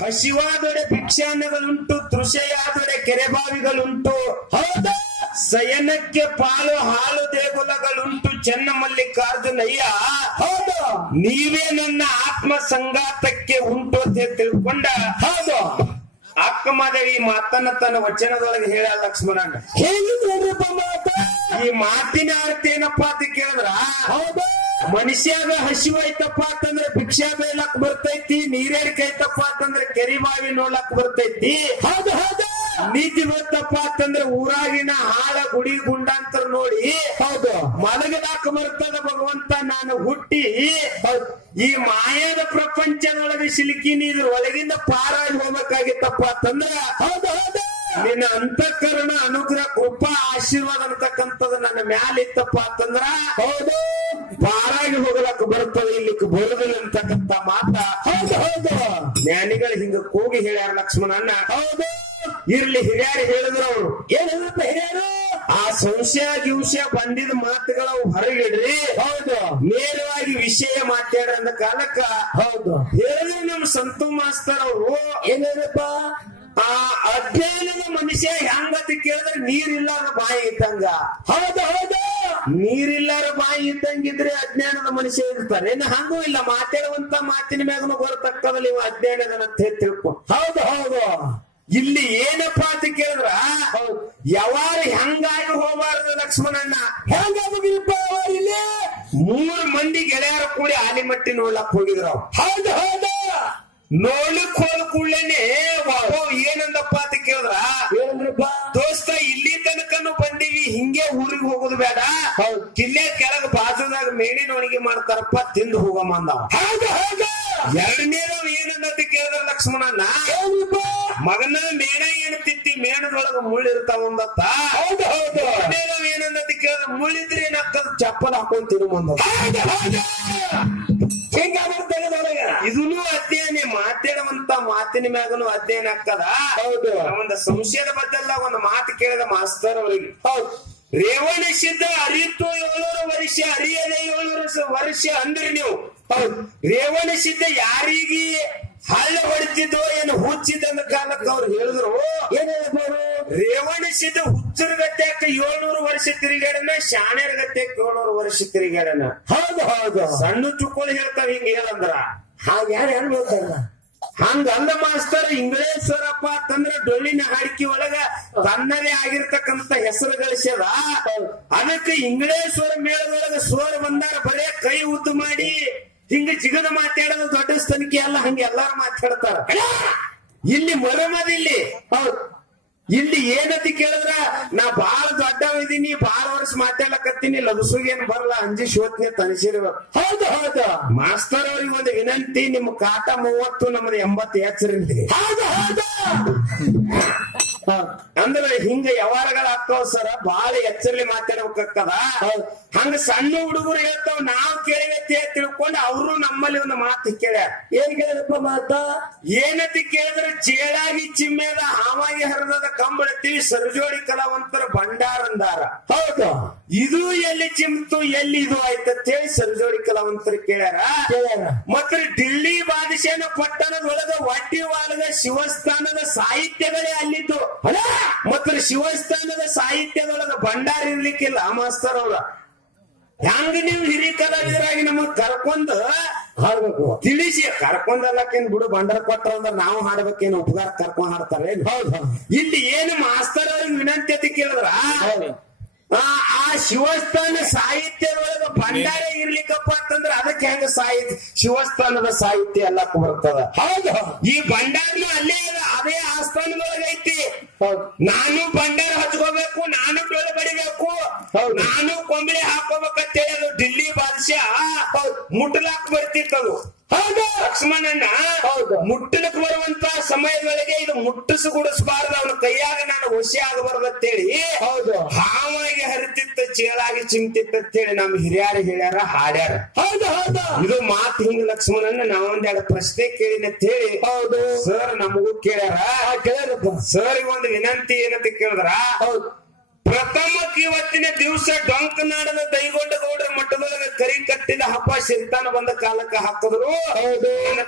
ಹಸಿವಾದೊಡೆ ಭಿಕ್ಷಾನ್ನಗಳುಂಟು, ತೃಷೆಯಾದೊಡೆ ಕೆರೆಬಾವಿಗಳುಂಟು. ಹೌದಾ? ಶಯನಕ್ಕೆ ಪಾಲು ಹಾಲು ದೇಗುಲಗಳುಂಟು. ಚೆನ್ನ ಮಲ್ಲಿಕಾರ್ಜುನಯ್ಯ, ಹೌದು, ನೀವೇ ನನ್ನ ಆತ್ಮ ಸಂಗಾತಕ್ಕೆ ಉಂಟು ಅಂತ ತಿಳ್ಕೊಂಡ. ಹೌದು, ಅಕ್ಕಮದೇವಿ ಮಾತನ್ನ ತನ್ನ ವಚನದೊಳಗೆ ಹೇಳ ಲಕ್ಷ್ಮಣಣ್ಣ. ಹೇಳಿದ್ರಪ್ಪ ಮಾತ. ಈ ಮಾತಿನ ಅರ್ಥ ಏನಪ್ಪಾ ಅಂತ ಕೇಳಿದ್ರ, ಹೌದಾ, ಮನುಷ್ಯಾಗ ಹಸಿವಾಯ್ತಪ್ಪ ಅಂತಂದ್ರೆ ಭಿಕ್ಷಾ ಬೇಲಕ್ ಬರ್ತೈತಿ, ನೀರೇರಿಕೆ ಐತಪ್ಪ ಅಂತಂದ್ರೆ ಕೆರಿಬಾವಿ ನೋಡ್ಲಕ್ ಬರ್ತೈತಿ. ಹೌದು ಹೌದು. ನೀತಿ ಬರ್ತಪ್ಪ ಅಂತಂದ್ರೆ ಊರಾಗಿನ ಹಾಳ ಗುಡಿ ಗುಂಡಾಂತರ ನೋಡಿ, ಹೌದು, ಮಲಗದಾಕ ಬರ್ತದ ಭಗವಂತ ನಾನು ಹುಟ್ಟಿ ಈ ಮಾಯದ ಪ್ರಪಂಚದೊಳಗೆ ಸಿಲುಕಿನಿ, ಇದ್ರ ಒಳಗಿಂದ ಪಾರಾಗಿ ಹೋಗ್ಬೇಕಾಗಿತ್ತಪ್ಪ ಅಂತಂದ್ರ, ಹೌದು ಹೌದು, ನಿನ್ನ ಅಂತಃಕರಣ ಅನುಗ್ರಹ ಕೃಪಾ ಆಶೀರ್ವಾದ ಅಂತಕ್ಕಂಥದ್ದು ನನ್ನ ಮ್ಯಾಲ ಇತ್ತಪ್ಪ ಅಂತಂದ್ರ, ಹೌದು, ಪಾರಾಗಿ ಹೋಗಲಕ್ಕ ಬರ್ತದೆ, ಇಲ್ಲಿಕ್ ಬರುದಿಲ್ಲ ಅಂತಕ್ಕಂಥ ಮಾತ. ಹೌದು ಹೌದು, ಜ್ಞಾನಿಗಳು ಹಿಂಗ ಕೂಗಿ ಹೇಳ್ಯಾರ ಲಕ್ಷ್ಮಣಣ್ಣ. ಹೌದು, ಇರ್ಲಿ, ಹಿರಿಯರು ಹೇಳಿದ್ರು. ಅವ್ರು ಏನ್ ಹೇಳಿದ್ರಪ್ಪ ಹಿರಿಯರು? ಆ ಸಂಶಯ ಗಿಂಶಯ ಬಂದಿದ ಮಾತುಗಳು ಹೊರಗಿಡ್ರಿ, ಹೌದು, ನೇರವಾಗಿ ವಿಷಯ ಮಾತಾಡ್ರಿ ಅಂದ ಕಾಲಕ್ಕ, ಹೌದು, ಹೇಳಿದ್ರು ನಮ್ಮ ಸಂತು ಮಾಸ್ತರ್ ಅವರು. ಏನ್ ಹೇಳಿರಪ್ಪ? ಆ ಅಜ್ಞಾನದ ಮನುಷ್ಯ ಹೆಂಗತಿ ಕೇಳಿದ್ರೆ ನೀರಿಲ್ಲಾರ ಬಾಯಿ ಇದ್ದಂಗ. ಹೌದು ಹೌದು, ನೀರಿಲ್ಲಾರ ಬಾಯಿ ಇದ್ದಂಗಿದ್ರೆ ಅಜ್ಞಾನದ ಮನುಷ್ಯ ಇರ್ತಾರೆ. ಇನ್ನು ಹಂಗೂ ಇಲ್ಲ, ಮಾತಾಡುವಂತ ಮಾತಿನ ಮ್ಯಾಗನು ಬರತಕ್ಕದಲ್ಲಿ ಇವ ಅಜ್ಞಾನದ ತಿಳ್ಕೊ. ಹೌದು ಹೌದು. ಇಲ್ಲಿ ಏನಪ್ಪಾ ಅಂತ ಕೇಳಿದ್ರ, ಯಾವಾರ ಹೆಂಗಾಗಿ ಹೋಗಬಾರದು ಲಕ್ಷ್ಮಣಣ್ಣ. ಹೆಂಗಾಗಿಲ್ಪ ಇಲ್ಲಿ 3 ಮಂದಿ ಗೆಳೆಯರ ಕೂಡಿ ಆಲಿಮಟ್ಟಿ ನೋಡ್ಲಕ್ ಹೋಗಿದ್ರು. ಹೌದು ಹೌದು. ನೋಡ್ಲಿಕ್ ಹೋದ ಕೂಡಲೇನೆ ಏನಂದಪ್ಪ ಅಂತ ಕೇಳಿದ್ರ, ಏನಂದ್ರಪ್ಪ? ದೋಸ್ತ, ಇಲ್ಲಿ ತನಕನು ಬಂದೀವಿ, ಹಿಂಗೆ ಊರಿಗೆ ಹೋಗೋದು ಬೇಡ, ಕಿಲ್ಲೆ ಕೆಳಗ ಬಾಜುದಾಗ ಮೇಣಿನ ಒಣಗಿ ಮಾಡ್ತಾರಪ್ಪ, ತಿಂದು ಹೋಗಮ್ಮ ಅಂದವ. ಹೌದು ಹೌದು. ಎರಡನೇದವ್ ಏನಂತ ಕೇಳಿದ್ರ ಲಕ್ಷ್ಮಣಣ್ಣ, ಮಗನ ಮೇಣ ಏನು ತಿತ್ತಿ ಮೇಣದೊಳಗ ಮುಳ್ಳಿರ್ತಾವ ಒಂದತ್ತ. ಹೌದು ಹೌದು. ಎರಡನೇದವ್ ಏನಂತ ಕೇಳಿದ್ರ, ಮುಳ್ಳಿದ್ರೆ ಏನಾಗ್ತದ, ಚಪ್ಪಲ್ ಹಾಕೊಂಡ್ ತಿರುಮಂದ. ಇದನ್ನು ಅಧ್ಯಯನ, ಮಾತಾಡುವಂತ ಮಾತಿನ ಮ್ಯಾಗನು ಅಧ್ಯಯನ ಆಗ್ತದ. ಹೌದು. ಒಂದು ಸಂಶಯದ ಬದ್ದಲ್ಲ ಒಂದು ಮಾತು ಕೇಳಿದ ಮಾಸ್ತರ್ ಅವರಿಗೆ, ಹೌದು, ರೇವಣ ಸಿದ್ಧ ಅರಿತು 700 ವರ್ಷ, ಅರಿಯದೆ 700 ವರ್ಷ ಅಂದ್ರಿ ನೀವು. ಹೌದು, ರೇವಣ ಸಿದ್ಧ ಯಾರಿಗೆ ಹಳ್ಳ ಹೊಡಿತಿದ್ದೋ ಏನು ಹುಚ್ಚಿದ್ದ ಕಾಲಕ್ಕೆ ಅವ್ರು ಹೇಳಿದ್ರು. ಏನೇನಪ್ಪ? ರೇವಣ ಸಿದ್ಧ ಹುಚ್ಚರ ಗತ್ಯಾಕ 700 ವರ್ಷ ತಿರುಗಾಡನ, ಶಾಣ್ಯರ ಗತ್ಯಾಕ 700 ವರ್ಷ ತಿರುಗಾಡನ. ಹೌದು ಹೌದು. ಸಣ್ಣ ಚುಕ್ಕೋಳು ಹೇಳ್ತಾವ ಹಿಂಗ ಹೇಳಂದ್ರ, ಹಾಗ ಯಾರು ಹೇಳ್ತಾರಲ್ಲ ಹಂಗಲ್ಲ ಮಾಸ್ತರ್. ಇಂಗ್ಲೇಶ್ವರಪ್ಪ ಅಂತಂದ್ರೆ ಡೊಳ್ಳಿನ ಹಾಡಿಕೆ ಒಳಗ ತನ್ನದೇ ಆಗಿರ್ತಕ್ಕಂಥ ಹೆಸರು ಗಳಿಸ್ಯದ. ಅದಕ್ಕೆ ಇಂಗ್ಲೇಶ್ವರ ಮೇಳದೊಳಗ ಸೋರ್ ಬಂದಾರ ಬರೇ ಕೈ ಉದ್ದು ಮಾಡಿ ಹಿಂಗ ಜಿಗದ ಮಾತಾಡೋದು ದೊಡ್ಡ ಸ್ಥಾನಿಕೆ ಅಲ್ಲ, ಹಂಗ ಎಲ್ಲಾರು ಮಾತಾಡ್ತಾರ. ಇಲ್ಲಿ ಮರಮದಿಲ್ಲಿ. ಹೌದು, ಇಲ್ಲಿ ಏನತಿ ಕೇಳಿದ್ರ, ನಾ ಬಾಳ ದೊಡ್ಡವಿದೀನಿ, ಬಾಳ ವರ್ಷ ಮಾತಾಡ್ಲಕತ್ತೀನಿ, ಲಗಸುಗೇನ್ ಬರಲ್ಲ, ಅಂಜಿ ಶೋತ್ನೆ ತನಿಸಿರ್ಬೇಕು. ಹೌದು ಹೌದು. ಮಾಸ್ತರ್ ಅವ್ರಿಗೆ ಒಂದು ವಿನಂತಿ, ನಿಮ್ ಕಾಟ 30, ನಮ್ದು 80 ಎಚ್ಚರಿದ್ರಿ. ಹೌದು ಹೌದು. ಅಂದ್ರೆ ಹಿಂಗ ವ್ಯವಹಾರಗಳ ಆಗ್ತಾವ ಸರ, ಬಾಳ ಎಚ್ಚರಲಿ ಮಾತಾಡ್ಬೇಕಾಗ್ತದ. ಹಂಗ ಸಣ್ಣ ಹುಡುಗರು ಹೇಳ್ತಾವ, ನಾವ್ ಕೇಳಿವತ್ತೆ ತಿಳ್ಕೊಂಡು ಅವರು ನಮ್ಮಲ್ಲಿ ಒಂದು ಮಾತು ಕೇಳ್ಯಾರ. ಏನ್ ಕೇಳಿದಪ್ಪ ಮಾತ? ಏನತಿ ಕೇಳಿದ್ರೆ, ಚೇಳಾಗಿ ಚಿಮ್ಮೆದ ಹಾವಾಗಿ ಹರಿದ ಕಂಬಳತ್ತೀವಿ, ಸರಜೋಡಿ ಕಲಾವಂತರ ಭಂಡಾರ ಅಂದಾರ. ಹೌದು, ಇದು ಎಲ್ಲಿ ಚಿಮ್ತು ಎಲ್ಲಿ ಇದು ಆಯ್ತಂತೇಳಿ ಸರಜೋಡಿ ಕಲಾವಂತರ ಕೇಳ್ಯಾರ. ಮತ್ತೆ ಡಿಲ್ಲಿ ಬಾದಶಾನ ಪಟ್ಟಣದೊಳಗ ವಡ್ಡಿವಾಲದ ಶಿವಸ್ಥಾನದ ಸಾಹಿತ್ಯಗಳೇ ಅಲ್ಲಿದ್ದು. ಮತ್ತೆ ಶಿವಸ್ಥಾನದ ಸಾಹಿತ್ಯದೊಳಗ ಭಂಡಾರ ಇರ್ಲಿಕ್ಕಿಲ್ಲ ಮಾಸ್ತರ್ ಅವ್ರ. ಹೆಂಗ ನೀವು ಹಿರಿಯ ಕಲಾವಿದರಾಗಿ ನಮಗ್ ಕರ್ಕೊಂಡ್ ಹಾಡ್ಬೇಕು, ತಿಳಿಸಿ ಕರ್ಕೊಂಡಲ್ಲಕ್ಕೇನ್ ಬಿಡು, ಭಂಡಾರ ಕೊಟ್ರ ಅಂದ್ರ ನಾವು ಹಾಡ್ಬೇಕೇನು, ಉಪಕಾರ ಕರ್ಕೊಂಡ್ ಹಾಡ್ತಾರೆ. ಹೌದು. ಇಲ್ಲಿ ಏನು ಮಾಸ್ತರ್ ಅವ್ರಿಗೆ ವಿನಂತಿ ಅಂತ ಕೇಳಿದ್ರ, ಆ ಶಿವಸ್ಥಾನ ಸಾಹಿತ್ಯದೊಳಗ ಭಂಡಾರ ಇರ್ಲಿಕ್ಕಪ್ಪ ಅಂತಂದ್ರ ಅದಕ್ಕೆ ಹೆಂಗ ಸಾಹಿತ್ಯ ಶಿವಸ್ಥಾನದ ಸಾಹಿತ್ಯ ಎಲ್ಲಕ್ಕ ಬರ್ತದ. ಹೌದು, ಈ ಭಂಡಾರನು ಅಲ್ಲೇ ಅದೇ ಆಸ್ಥಾನದೊಳಗ ಐತಿ. ನಾನು ಭಂಡಾರ ಹಚ್ಕೋಬೇಕು, ನಾನು ಡೊಳ್ಳು ಬಡಿಬೇಕು, ನಾನು ಕೊಂಬಳಿ ಹಾಕೋಬೇಕಂತೇಳಿ ಅದು ಡಿಲ್ಲಿ ಬಾದಶಾ ಮುಟ್ಲಾಕ್ ಬರ್ತಿತ್ತದು. ಹೌದು ಲಕ್ಷ್ಮಣಣ್ಣ. ಹೌದು, ಮುಟ್ಟಲಕ್ ಬರುವಂತ ಸಮಯದೊಳಗೆ ಇದು ಮುಟ್ಟಿಸ್ಗುಡಿಸಬಾರ್ದು, ಅವನ ಕೈಯಾಗ ನಾನು ಹುಸಿ ಆಗಬಾರ್ದಂತೇಳಿ. ಹೌದು, ಹಾವಾಗಿ ಹರಿತಿತ್ತ, ಚೇಳಾಗಿ ಚಿಂತಿತ್ತಂತೇಳಿ ನಮ್ ಹಿರಿಯರು ಹೇಳ್ಯಾರ, ಹಾಡ್ಯಾರ. ಹೌದು ಹೌದು. ಇದು ಮಾತು ಹಿಂಗ ಲಕ್ಷ್ಮಣಣ್ಣ. ನಾವೊಂದೆರಡು ಪ್ರಶ್ನೆ ಕೇಳಿನ ಅಂತ ಹೇಳಿ. ಹೌದು ಸರ್, ನಮಗೂ ಕೇಳ್ಯಾರ. ಕೇಳ್ಯಾರಪ್ಪ. ಸರ್ ಒಂದು ವಿನಂತಿ ಏನಂತ ಕೇಳಿದ್ರ, ಹೌದು, ಪ್ರಥಮಕ್ಕೆ ಇವತ್ತಿನ ದಿವಸ ಡೊಂಕನಾಡದ ದೈಗೊಂಡ ಗೌಡರ ಮಠದೊಳಗ ಕರಿ ಕಟ್ಟಿದ ಹಬ್ಬ ಸಿರಿತಾನ ಬಂದ ಕಾಲಕ್ಕೆ ಹಾಕಿದ್ರು.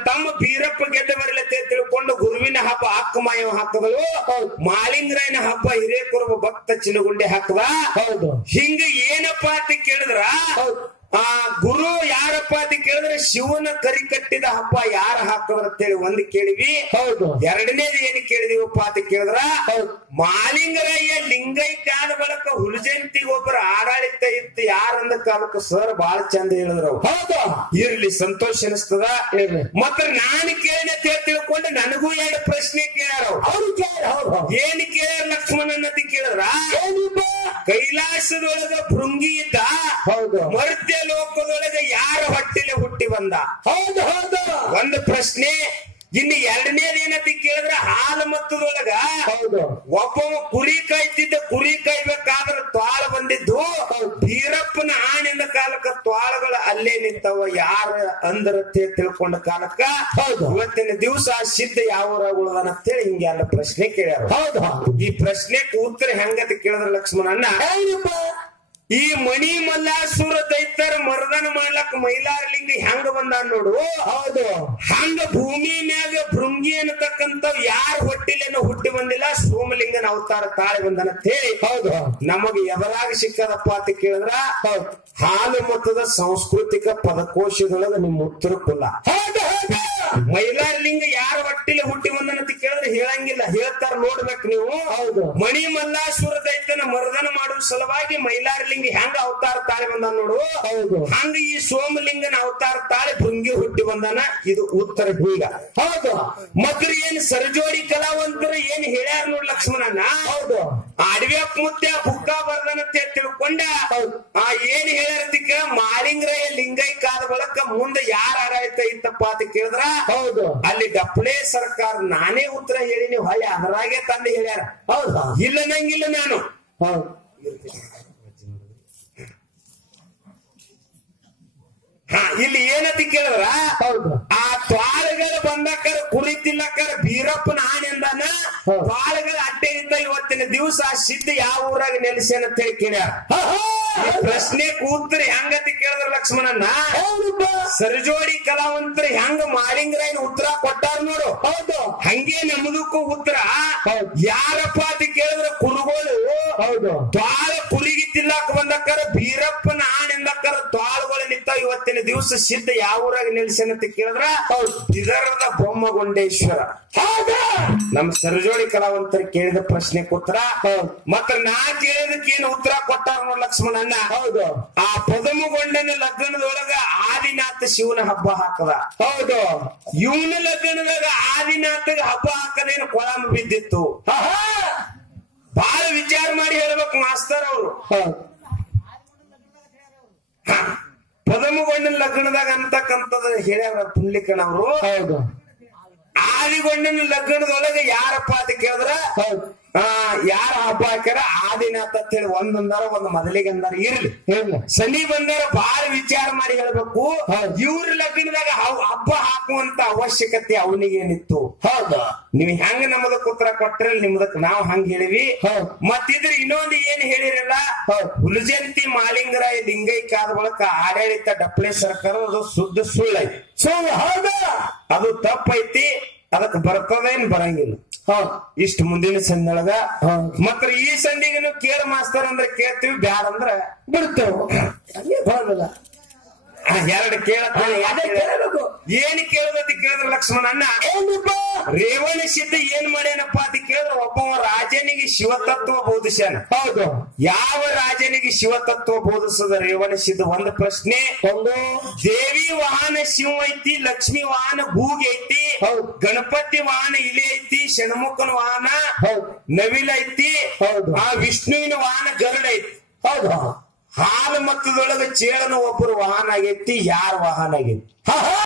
ತಮ್ಮ ಬೀರಪ್ಪ ಗೆದ್ದ ಬರಲತ್ತೆ ತಿಳ್ಕೊಂಡು ಗುರುವಿನ ಹಬ್ಬ ಅಕ್ಕಮಾಯ ಹಾಕಿದ್ರು. ಮಾಳಿಂಗರಾಯನ ಹಬ್ಬ ಹಿರೇಕುರುಬ ಭಕ್ತ ಚಿನಗುಂಡೆ ಹಾಕದ. ಹಿಂಗ ಏನಪ್ಪಾ ಅಂತ ಕೇಳಿದ್ರ ಆ ಗುರು ಯಾರಪ್ಪ ಅಂತ ಕೇಳಿದ್ರೆ ಶಿವನ ಕರಿ ಕಟ್ಟಿದ ಹಬ್ಬ ಯಾರ ಹಾಕದ್ರ ಅಂತೇಳಿ ಒಂದ್ ಕೇಳಿವಿ. ಎರಡನೇದು ಏನ್ ಕೇಳಿದಿವಪ್ಪ ಅಂತ ಕೇಳಿದ್ರ ಮಾಲಿಂಗರಾಯ ಲಿಂಗೈಕ್ಯ ಆದ ಬಳಕ ಹುಲಜಂತಿಗೆ ಒಬ್ಬರ ಆಡಳಿತ ಇತ್ತು ಯಾರಂದ ಕಾಲಕ್ಕ ಸರ್ ಬಾಳ ಚಂದ ಹೇಳಿದ್ರು. ಇರ್ಲಿ ಸಂತೋಷ ಅನಿಸ್ತದ. ಮತ್ತ ನಾನು ಕೇಳಿನ ತಿಳ್ಕೊಂಡು ನನಗೂ ಎರಡು ಪ್ರಶ್ನೆ ಕೇಳ್ಯಾರ. ಏನ್ ಕೇಳ್ಯಾರ ಲಕ್ಷ್ಮಣನ್ ಅಂತ ಕೇಳಿದ್ರ ಕೈಲಾಸದೊಳಗ ಭೃಂಗಿ ಇದ್ದ, ಮರ್ತ್ಯ ಲೋಕದೊಳಗೆ ಯಾರ ಹೊಟ್ಟಿಲೆ ಹುಟ್ಟಿ ಬಂದ? ಒಂದು ಪ್ರಶ್ನೆ. ಇನ್ನು ಎರಡನೇದು ಏನಂತ ಕೇಳಿದ್ರೆ ಹಾಲು ಮತ್ತದೊಳಗ ಒಬ್ಬ ಕುರಿ ಕಾಯ್ತಿದ್ದ, ಕುರಿ ಕಾಯ್ಬೇಕಾದ್ರ ತ್ವಾಳ ಬಂದಿದ್ದು ಬೀರಪ್ಪನ ಆಣಿಂದ ಕಾಲಕ್ಕ ತ್ವಾಳಗಳ ಅಲ್ಲೇ ನಿಂತವ ಯಾರ ಅಂದ್ರ ತಿಳ್ಕೊಂಡ ಕಾಲಕ್ಕ ಇವತ್ತಿನ ದಿವಸ ಸಿದ್ಧ ಯಾವ ಉಳದನಂತೇಳಿ ಹಿಂಗೆ ಎಲ್ಲ ಪ್ರಶ್ನೆ ಕೇಳ್ಯಾರ. ಈ ಪ್ರಶ್ನೆಗೆ ಉತ್ತರ ಹೆಂಗಂತ ಕೇಳಿದ್ರ ಲಕ್ಷ್ಮಣಣ್ಣ, ಈ ಮಣಿ ಮಲ್ಲಾಸುರ ದೈತ್ಯರ ಮರ್ದನ ಮಾಡ್ಲಕ್ ಮೈಲಾರಲಿಂಗ ಹೆಂಗ ಬಂದ ನೋಡು. ಹಂಗ ಭೂಮಿ ಮ್ಯಾಗ ಭೃಂಗಿ ಅನ್ನತಕ್ಕಂತ ಯಾರ ಹೊಟ್ಟಿಲೇನೋ ಹುಟ್ಟಿ ಬಂದಿಲ್ಲ, ಸೋಮಲಿಂಗನ ಅವತಾರ ತಾಳಿ ಬಂದನಂತ ಹೇಳಿ ನಮಗೆ ಎದರಾಗ ಸಿಕ್ಕದಪ್ಪ ಅಂತ ಕೇಳಿದ್ರ ಹಾಲು ಮತದ ಸಾಂಸ್ಕೃತಿಕ ಪದಕೋಶದೊಳಗ ನಿಮ್ಮ ಉತ್ತರ ಕುಲ್ಲ. ಮೈಲಾರಲಿಂಗ ಯಾರ ಹೊಟ್ಟಿಲೆ ಹುಟ್ಟಿ ಬಂದನಂತ ಕೇಳಿದ್ರೆ ಹೇಳಂಗಿಲ್ಲ, ಹೇಳ್ತಾರ ನೋಡ್ಬೇಕು ನೀವು. ಮಣಿ ಮಲ್ಲಾಸುರ ದೈತ್ಯನ ಮರ್ದನ ಮಾಡುವ ಸಲುವಾಗಿ ಮೈಲಾರಲಿಂಗ ಹೆಂಗ ಅವತಾರ ತಾಳಿ ಬಂದಾನ ನೋಡು, ಹಂಗ ಈ ಸೋಮಲಿಂಗನ ಅವತಾರ ತಾಳಿ ಭೃಂಗಿ ಹುಟ್ಟಿ ಬಂದಾನ. ಇದು ಉತ್ತರ ಬೀಗ. ಮಕ್ಳು ಏನ್ ಸರ್ಜೋಡಿ ಕಲಾವಂತರು ಏನ್ ಹೇಳ್ಯಾರ ನೋಡ್ ಲಕ್ಷ್ಮಣನ. ಅಡವ್ಯಾಕ್ ಮುತ್ಯ ಬುಕ್ಕ ಬರ್ದನಂತ ತಿಳ್ಕೊಂಡ ಏನ್ ಹೇಳ್ಯಾರ ಮಾಲಿಂಗರಾಯ ಲಿಂಗೈಕ್ಯಾದ ಬಳಕ ಮುಂದೆ ಯಾರ ಆಡಳಿತ ಇತ್ತಪ್ಪ ಅಂತ ಕೇಳಿದ್ರ ಅಲ್ಲಿ ಡಪ್ಪಳೆ ಸರ್ಕಾರ ನಾನೇ ಉತ್ತರ ಹೇಳಿನಿ, ಹೊಳೆ ಅದರಾಗೆ ತಂದು ಹೇಳ್ಯಾರ. ಇಲ್ಲ ನಂಗಿಲ್ಲ ನಾನು. ಇಲ್ಲಿ ಏನಂತ ಕೇಳಿದ್ರ ಆ ತ್ವಾಳಗಳು ಬಂದಕ್ಕಾರ ಕುರಿ ತಿನ್ನಕ್ಕಾರ ಬೀರಪ್ಪನ ಆಣೆ ಅಂದಾನ. ತ್ವಾಳಗಳ ಅಡ್ಡೆ ಇದ್ದ ಇವತ್ತಿನ ದಿವಸ ಸಿದ್ಧ ಯಾವ ಊರಾಗ ನೆಲೆಸೇನ ಅಂತ ಹೇಳಿ ಕೇಳ್ಯಾರ. ಪ್ರಶ್ನೆ ಕೂತ್ರಿ ಹೆಂಗಂತ ಕೇಳಿದ್ರ ಲಕ್ಷ್ಮಣನ್ನ ಸರ್ಜೋಡಿ ಕಲಾವಂತರು ಹೆಂಗ ಮಾಲಿಂಗರಾಯನ ಉತ್ತರ ಕೊಟ್ಟಾರ ನೋಡು, ಹಂಗೆ ನಮ್ದಕ್ಕೂ ಉತ್ತರ ಯಾರಪ್ಪ ಅಂತ ಕೇಳಿದ್ರ ಕುರುಗೋಳು ತ್ವಾಳ ಕುರಿಗೆ ತಿನ್ನಕ್ ಬಂದಕ್ಕಾರ ಬೀರಪ್ಪನ ಆಣೆ ಅಂದಕ್ಕಾರ ತ್ವಾಳಗಳು ನಿಂತ ಇವತ್ತಿನ ದಿವಸ ಸಿದ್ಧ ಯಾವ ಊರಾಗ ನಿಲ್ಸೇನ ಅಂತ ಕೇಳಿದ್ರ ಬಿದರದ ಬೊಮ್ಮಗೊಂಡೇಶ್ವರ. ನಮ್ ಸರ್ಜೋಡಿ ಕಲಾವಂತರು ಕೇಳಿದ ಪ್ರಶ್ನೆ ಉತ್ತರ ಮತ್ತ ನಾ ಕೇಳಿದಕ್ಕೆ ಏನು ಉತ್ತರ ಕೊಟ್ಟಾರ ನೋಡ್ ಲಕ್ಷ್ಮಣಣ್ಣ. ಆ ಪದಮಗೊಂಡನ ಲಗ್ನದೊಳಗ ಆದಿನಾಥ ಶಿವನ ಹಬ್ಬ ಹಾಕದ. ಇವನ ಲಗ್ನದಾಗ ಆದಿನಾಥಗ ಹಬ್ಬ ಹಾಕದೇನು ಕೊಳಂಬ ಬಿದ್ದಿತ್ತು. ಬಹಳ ವಿಚಾರ ಮಾಡಿ ಹೇಳ್ಬೇಕು ಮಾಸ್ತರ್ ಅವರು. ಪದಮಗೊಂಡನ ಲಗ್ನದಾಗ ಅಂತಕ್ಕಂಥದ ಹೇಳ್ಯಾರ ಪುಂಡ್ಲಿಕನವರು. ಆದಿಗೊಂಡನ ಲಗ್ನದೊಳಗೆ ಯಾರಪ್ಪ ಅಂತ ಕೇಳಿದ್ರ ಯಾರ ಹಬ್ಬ ಹಾಕ್ಯಾರ ಆದಿನಾಥ ಅಂತ ಹೇಳಿ ಒಂದೊಂದಾರ ಒಂದ್ ಮೊದಲಿಗೆ ಅಂದಾರ. ಇರ್ಲಿ ಸನಿ ಬಂದಾರ ಬಹಳ ವಿಚಾರ ಮಾಡಿ ಹೇಳ್ಬೇಕು. ಇವ್ರ ಲಗ್ನದಾಗ ಹಬ್ಬ ಹಾಕುವಂತ ಅವಶ್ಯಕತೆ ಅವನಿಗೇನಿತ್ತು? ನೀವ್ ಹೆಂಗ ನಮ್ಮದಕ್ ಉತ್ತರ ಕೊಟ್ರ ನಿಮ್ದಕ್ ನಾವ್ ಹಂಗ ಹೇಳಿವಿ. ಮತ್ತಿದ್ರ ಇನ್ನೊಂದು ಏನ್ ಹೇಳಿರಲ್ಲ, ಹುಲಜಂತಿ ಮಾಲಿಂಗರಾಯ ಲಿಂಗೈಕ್ಯಾದ ಬಳಕ ಆಡಳಿತ ಡಪ್ಪಳೆ ಸರ್ಕಾರ ಅದು ಶುದ್ಧ ಸುಳ್ಳೈತಿ. ಅದು ತಪ್ಪೈತಿ, ಅದಕ್ಕೆ ಬರ್ತದೇನ್ ಬರಂಗಿಲ್ಲ. ಇಷ್ಟ ಮುಂದಿನ ಸಂದಿಯೊಳಗ ಮತ್ತ ಈ ಸಂದಿಗೂ ಕೇಳ ಮಾಸ್ತರ್ ಅಂದ್ರೆ ಕೇಳ್ತೀವಿ, ಬ್ಯಾಡ ಅಂದ್ರ ಬಿಡ್ತೇವೆ. ಎರಡು ಕೇಳಬೇಕು. ಏನ್ ಕೇಳೋದಕ್ಕೆ ಕೇಳಿದ್ರ ಲಕ್ಷ್ಮಣಣ್ಣ ರೇವಣ ಸಿದ್ಧ ಏನ್ ಮಾಡ್ಯಾನಪ್ಪ ಅಂತ ಕೇಳಿದ್ರ ಒಬ್ಬ ರಾಜನಿಗೆ ಶಿವತತ್ವ ಬೋಧಿಸ್ಯಾನ. ಯಾವ ರಾಜನಿಗೆ ಶಿವತತ್ವ ಬೋಧಿಸದ ರೇವಣ ಸಿದ್ಧ? ಒಂದು ಪ್ರಶ್ನೆ. ದೇವಿ ವಾಹನ ಶಿವ ಐತಿ, ಲಕ್ಷ್ಮಿ ವಾಹನ ಗೂಗಿ ಐತಿ, ಗಣಪತಿ ವಾಹನ ಇಲಿ ಐತಿ, ಷಣ್ಮುಖನ ವಾಹನ ನವಿಲ ಐತಿ, ಆ ವಿಷ್ಣುವಿನ ವಾಹನ ಗರುಡ ಐತಿ. ಹಾಲು ಮತ್ತದೊಳಗ ಚೇಳನ ಒಬ್ಬರು ವಾಹನ ಆಗೈತಿ. ಯಾರ ವಾಹನ ಆಗೈತಿ?